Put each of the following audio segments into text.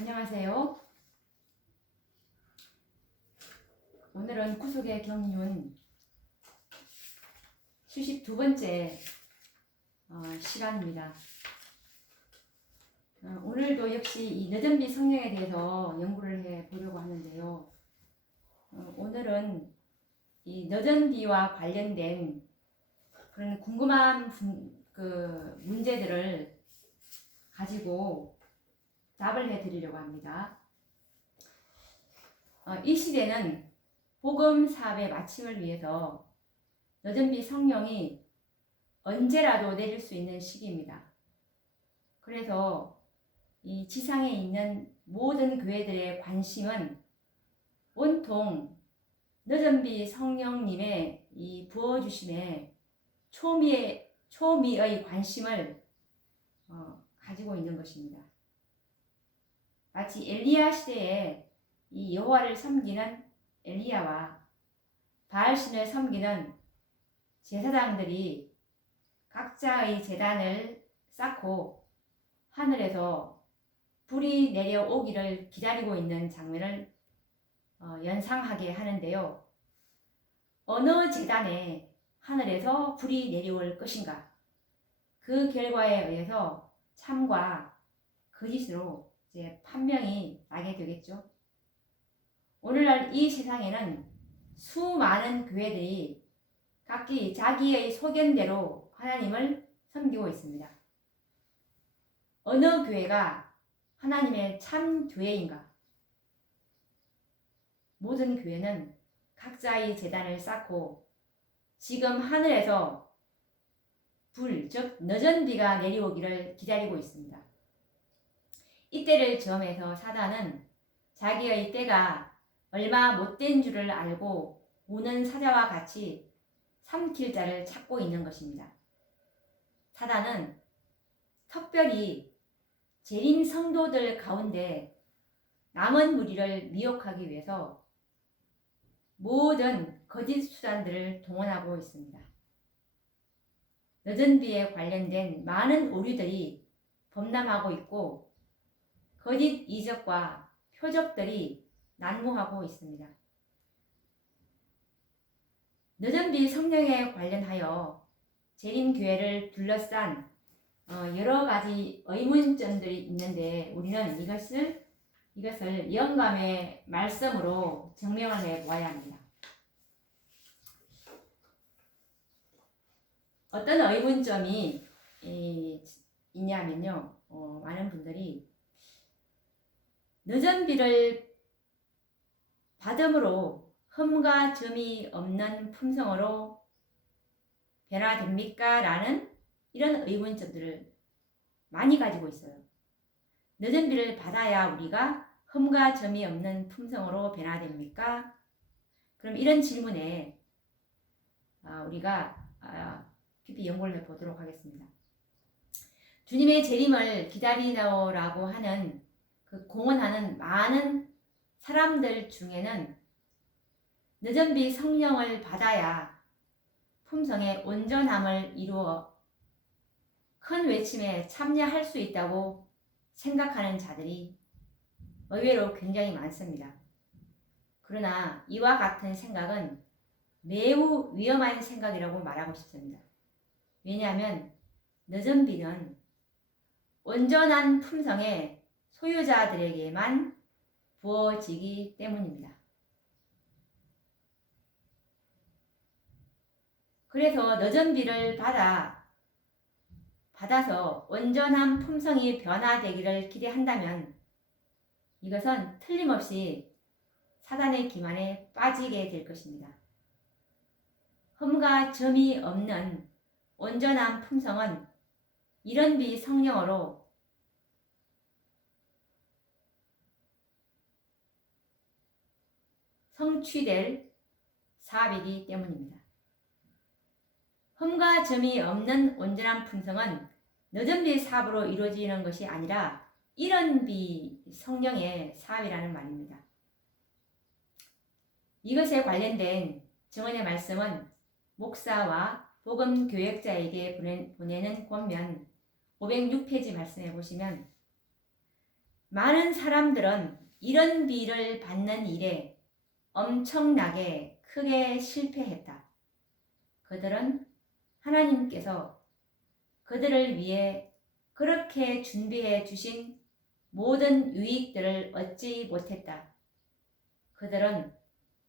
안녕하세요. 오늘은 구속의 경륜 72번째 시간입니다. 오늘도 역시 이 늦은비 성령에 대해서 연구를 해 보려고 하는데요. 오늘은 이 늦은비와 관련된 그런 궁금한 문제들을 가지고 답을 해 드리려고 합니다. 이 시대는 복음 사업의 마침을 위해서 늦은비 성령이 언제라도 내릴 수 있는 시기입니다. 그래서 이 지상에 있는 모든 교회들의 관심은 온통 늦은비 성령님의 이 부어주심에 초미의 관심을 가지고 있는 것입니다. 마치 엘리야 시대에 이 여호와를 섬기는 엘리야와 바알신을 섬기는 제사장들이 각자의 제단을 쌓고 하늘에서 불이 내려오기를 기다리고 있는 장면을 연상하게 하는데요. 어느 제단에 하늘에서 불이 내려올 것인가? 그 결과에 의해서 참과 거짓으로 이제 판명이 나게 되겠죠. 오늘날 이 세상에는 수많은 교회들이 각기 자기의 소견대로 하나님을 섬기고 있습니다. 어느 교회가 하나님의 참 교회인가? 모든 교회는 각자의 제단을 쌓고 지금 하늘에서 불, 즉 늦은 비가 내려오기를 기다리고 있습니다. 이때를 점해서 사단은 자기의 때가 얼마 못된 줄을 알고 우는 사자와 같이 삼킬 자를 찾고 있는 것입니다. 사단은 특별히 재림 성도들 가운데 남은 무리를 미혹하기 위해서 모든 거짓 수단들을 동원하고 있습니다. 늦은 비에 관련된 많은 오류들이 범람하고 있고 거짓 이적과 표적들이 난무하고 있습니다. 늦은 비 성령에 관련하여 재림교회를 둘러싼 여러 가지 의문점들이 있는데 우리는 이것을 영감의 말씀으로 증명을 해 보아야 합니다. 어떤 의문점이 있냐면요. 많은 분들이 늦은 비를 받음으로 흠과 점이 없는 품성으로 변화됩니까? 라는 이런 의문점들을 많이 가지고 있어요. 늦은 비를 받아야 우리가 흠과 점이 없는 품성으로 변화됩니까? 그럼 이런 질문에 우리가 깊이 연구를 해보도록 하겠습니다. 주님의 재림을 기다리라고 하는 그 공언하는 많은 사람들 중에는 늦은 비 성령을 받아야 품성의 온전함을 이루어 큰 외침에 참여할 수 있다고 생각하는 자들이 의외로 굉장히 많습니다. 그러나 이와 같은 생각은 매우 위험한 생각이라고 말하고 싶습니다. 왜냐하면 늦은 비는 온전한 품성의 소유자들에게만 부어지기 때문입니다. 그래서 늦은 비를 받아서 온전한 품성이 변화되기를 기대한다면 이것은 틀림없이 사단의 기만에 빠지게 될 것입니다. 흠과 점이 없는 온전한 품성은 이런 비 성령으로 성취될 사업이기 때문입니다. 흠과 점이 없는 온전한 품성은 늦은 비 사업으로 이루어지는 것이 아니라 이런 비 성령의 사업이라는 말입니다. 이것에 관련된 증언의 말씀은 목사와 복음 교역자에게 보내는 권면 506페이지 말씀해 보시면 많은 사람들은 이런 비를 받는 일에 엄청나게 크게 실패했다. 그들은 하나님께서 그들을 위해 그렇게 준비해 주신 모든 유익들을 얻지 못했다. 그들은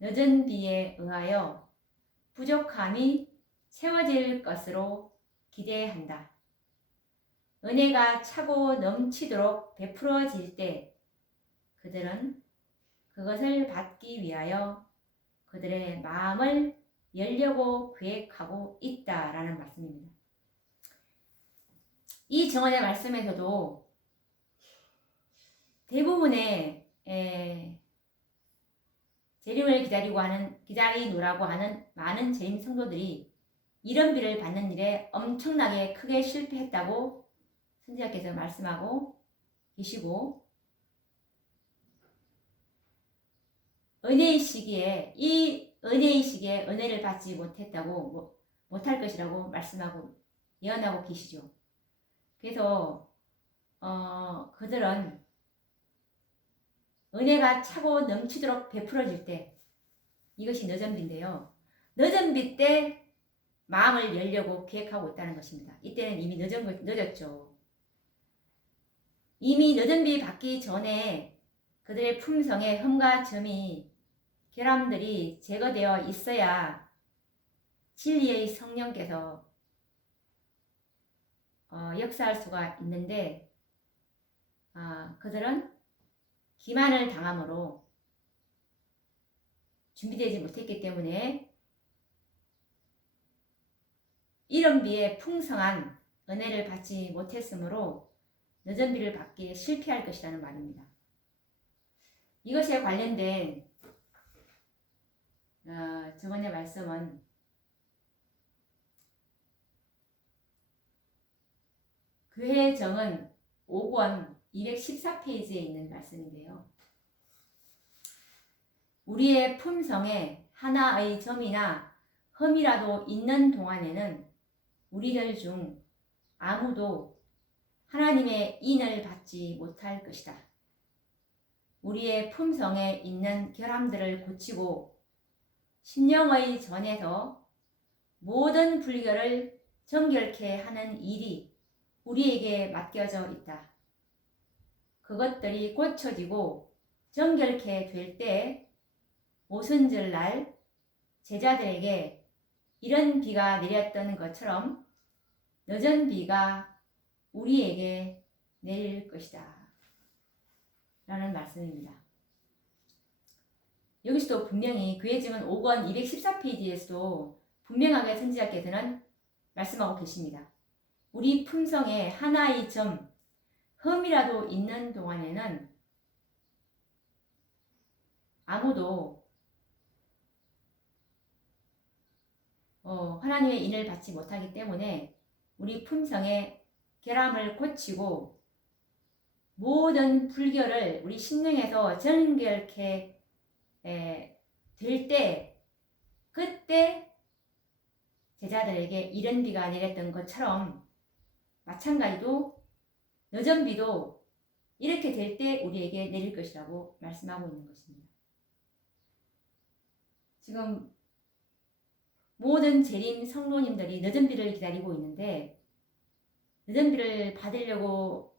늦은 비에 의하여 부족함이 채워질 것으로 기대한다. 은혜가 차고 넘치도록 베풀어질 때 그들은 그것을 받기 위하여 그들의 마음을 열려고 계획하고 있다라는 말씀입니다. 이 정언의 말씀에서도 대부분의 재림을 기다리노라고 하는 많은 재림 성도들이 이런 비를 받는 일에 엄청나게 크게 실패했다고 선지자께서 말씀하고 계시고, 은혜의 시기에 은혜를 받지 못했다고, 못할 것이라고 말씀하고 예언하고 계시죠. 그래서 그들은 은혜가 차고 넘치도록 베풀어질 때, 이것이 늦은 비인데요. 늦은 비 때 마음을 열려고 계획하고 있다는 것입니다. 이때는 이미 늦었죠. 이미 늦은 비 받기 전에 그들의 품성에 흠과 점이 결함들이 제거되어 있어야 진리의 성령께서 역사할 수가 있는데, 그들은 기만을 당함으로 준비되지 못했기 때문에 이런 비에 풍성한 은혜를 받지 못했으므로 늦은 비를 받기에 실패할 것이라는 말입니다. 이것에 관련된 저번의 말씀은 교회 정은 5권 214페이지에 있는 말씀인데요. 우리의 품성에 하나의 점이나 흠이라도 있는 동안에는 우리들 중 아무도 하나님의 인을 받지 못할 것이다. 우리의 품성에 있는 결함들을 고치고 심령의 전에서 모든 불결을 정결케 하는 일이 우리에게 맡겨져 있다. 그것들이 고쳐지고 정결케 될 때 오순절날 제자들에게 이런 비가 내렸던 것처럼 늦은 비가 우리에게 내릴 것이다 라는 말씀입니다. 여기서도 분명히 교회 증언 5권 214페이지에서도 분명하게 선지자께서는 말씀하고 계십니다. 우리 품성에 하나의 점, 흠이라도 있는 동안에는 아무도 하나님의 인을 받지 못하기 때문에 우리 품성에 결함을 고치고 모든 불결을 우리 심령에서 정결케 될 때, 그때 제자들에게 이른 비가 내렸던 것처럼 마찬가지로 늦은 비도 이렇게 될 때 우리에게 내릴 것이라고 말씀하고 있는 것입니다. 지금 모든 재림 성도님들이 늦은 비를 기다리고 있는데, 늦은 비를 받으려고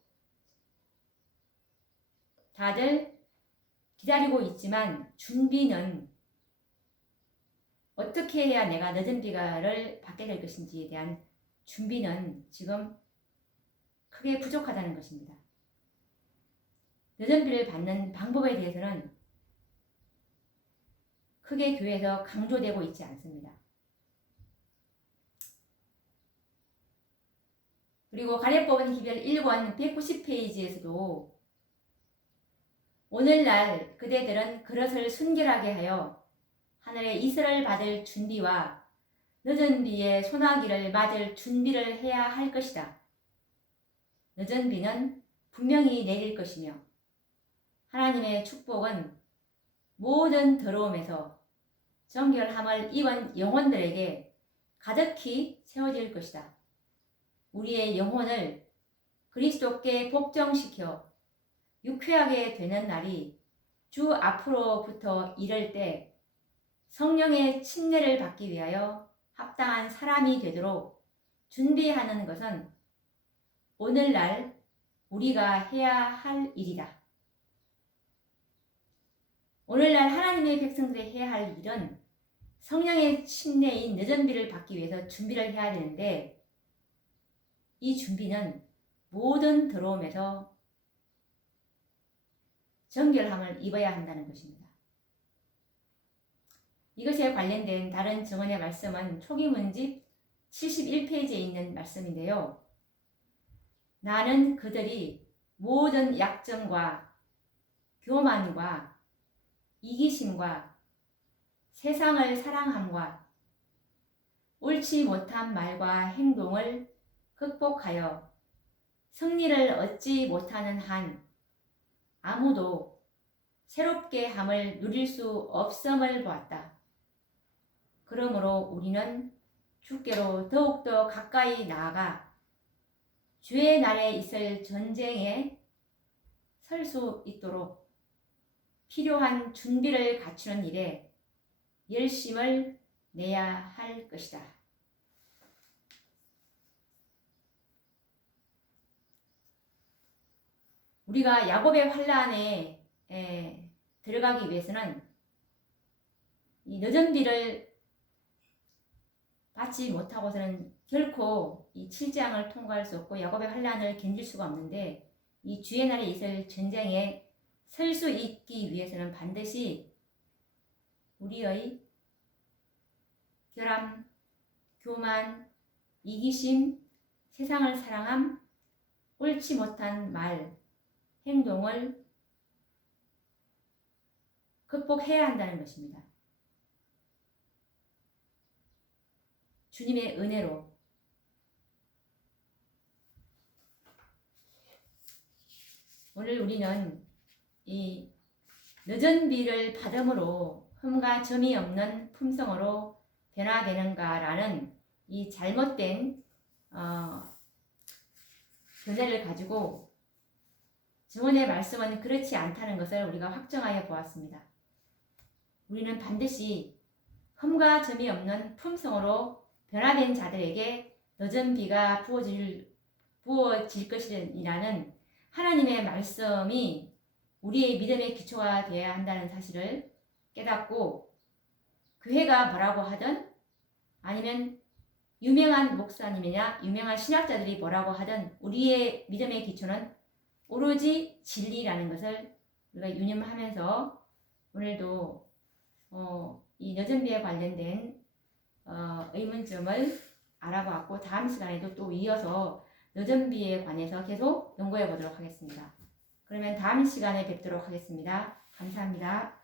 다들 기다리고 있지만 준비는 어떻게 해야 내가 늦은 비를 받게 될 것인지에 대한 준비는 지금 크게 부족하다는 것입니다. 늦은 비를 받는 방법에 대해서는 크게 교회에서 강조되고 있지 않습니다. 그리고 가례법은 기별 1권 190페이지에서도 오늘날 그대들은 그릇을 순결하게 하여 하늘의 이슬을 받을 준비와 늦은 비에 소나기를 맞을 준비를 해야 할 것이다. 늦은 비는 분명히 내릴 것이며 하나님의 축복은 모든 더러움에서 정결함을 입은 영혼들에게 가득히 채워질 것이다. 우리의 영혼을 그리스도께 복종시켜 유쾌하게 되는 날이 주 앞으로부터 이를 때 성령의 침례를 받기 위하여 합당한 사람이 되도록 준비하는 것은 오늘날 우리가 해야 할 일이다. 오늘날 하나님의 백성들이 해야 할 일은 성령의 침례인 늦은비를 받기 위해서 준비를 해야 되는데, 이 준비는 모든 더러움에서 정결함을 입어야 한다는 것입니다. 이것에 관련된 다른 증언의 말씀은 초기문집 71페이지에 있는 말씀인데요. 나는 그들이 모든 약점과 교만과 이기심과 세상을 사랑함과 옳지 못한 말과 행동을 극복하여 승리를 얻지 못하는 한 아무도 새롭게 함을 누릴 수 없음을 보았다. 그러므로 우리는 주께로 더욱더 가까이 나아가 주의 날에 있을 전쟁에 설 수 있도록 필요한 준비를 갖추는 일에 열심을 내야 할 것이다. 우리가 야곱의 환란에 들어가기 위해서는 이 늦은 비를 받지 못하고서는 결코 이 7장을 통과할 수 없고 야곱의 환란을 견딜 수가 없는데, 이 주의 날에 있을 전쟁에 설 수 있기 위해서는 반드시 우리의 결함, 교만, 이기심, 세상을 사랑함, 옳지 못한 말, 행동을 극복해야 한다는 것입니다. 주님의 은혜로 오늘 우리는 이 늦은 비를 받음으로 흠과 점이 없는 품성으로 변화되는가라는 이 잘못된 견해를 가지고 증언의 말씀은 그렇지 않다는 것을 우리가 확정하여 보았습니다. 우리는 반드시 흠과 점이 없는 품성으로 변화된 자들에게 늦은 비가 부어질 것이라는 하나님의 말씀이 우리의 믿음의 기초가 되어야 한다는 사실을 깨닫고, 교회가 뭐라고 하든 아니면 유명한 목사님이나 유명한 신학자들이 뭐라고 하든 우리의 믿음의 기초는 오로지 진리라는 것을 우리가 유념하면서 오늘도 이 늦은 비에 관련된 의문점을 알아봤고, 다음 시간에도 또 이어서 늦은 비에 관해서 계속 연구해 보도록 하겠습니다. 그러면 다음 시간에 뵙도록 하겠습니다. 감사합니다.